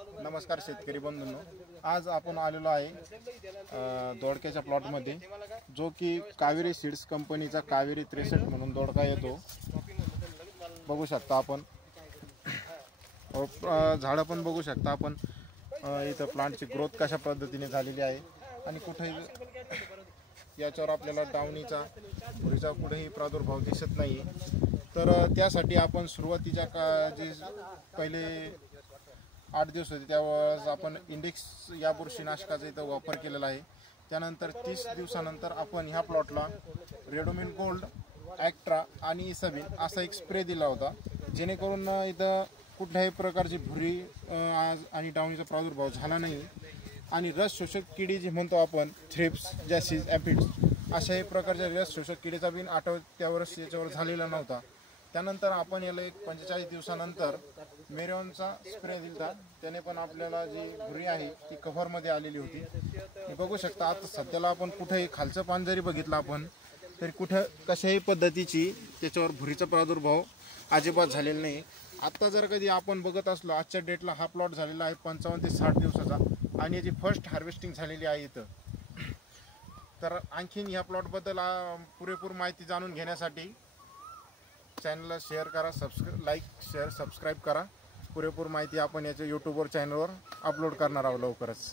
नमस्कार शेतकरी बंधूंनो, आज आपण आलेलो आहे दोडक्याच्या प्लॉटमध्ये, जो की कावेरी सीड्स कंपनीचा कावेरी 63 म्हणून दोडका येतो। बघू शकता आपण झाडं पण बघू शकता आपण। इथं प्लांटची ग्रोथ कशा पद्धतीने झालेली आहे आणि कुठे याच्यावर आपल्याला डाउनीचा भुरीचा कुठेही प्रादुर्भाव दिसत नाही। तर त्यासाठी आपण सुरुवातीच्या जे पहिले 8 दिवस होते त्यावेळेस आपण इंडेक्स या बुरशीनाशकाचा इथं वापर केलेला आहे। त्यानंतर 30 दिवसानंतर आपण ह्या प्लॉटला रेडोमिन गोल्ड, ॲक्ट्रा आणि इसाबिन असा एक स्प्रे दिला होता, जेणेकरून इथं कुठल्याही प्रकारची भुरी आणि डाउनीचा प्रादुर्भाव झाला नाही आणि रस शोषक किडी जी म्हणतो आपण, थ्रिप्स, जॅसिस, ॲफिड्स अशाही प्रकारच्या रस शोषक किडीचा बिन त्यावेळेस याच्यावर झालेला नव्हता। त्यानंतर आपण याला एक 45 दिवसानंतर मेरॉनचा स्प्रे दिला, त्याने पण आपल्याला जी भुरी आहे ती कव्हरमध्ये आलेली होती। बघू शकता आता सध्याला आपण कुठेही खालचं पान जरी बघितलं आपण तरी कुठं कशाही पद्धतीची त्याच्यावर भुरीचा प्रादुर्भाव अजिबात झालेला नाही। आत्ता जर कधी आपण बघत असलो, आजच्या डेटला हा प्लॉट झालेला आहे 55 ते 60 दिवसाचा आणि याची फर्स्ट हार्वेस्टिंग झालेली आहे इथं। तर आणखीन ह्या प्लॉटबद्दल पुरेपूर माहिती जाणून घेण्यासाठी चॅनलला शेअर करा, लाईक, शेअर, सबस्क्राईब करा। पुरेपूर माहिती आपण याच्या यूट्यूबवर चॅनलवर अपलोड करणार आहोत लवकरच।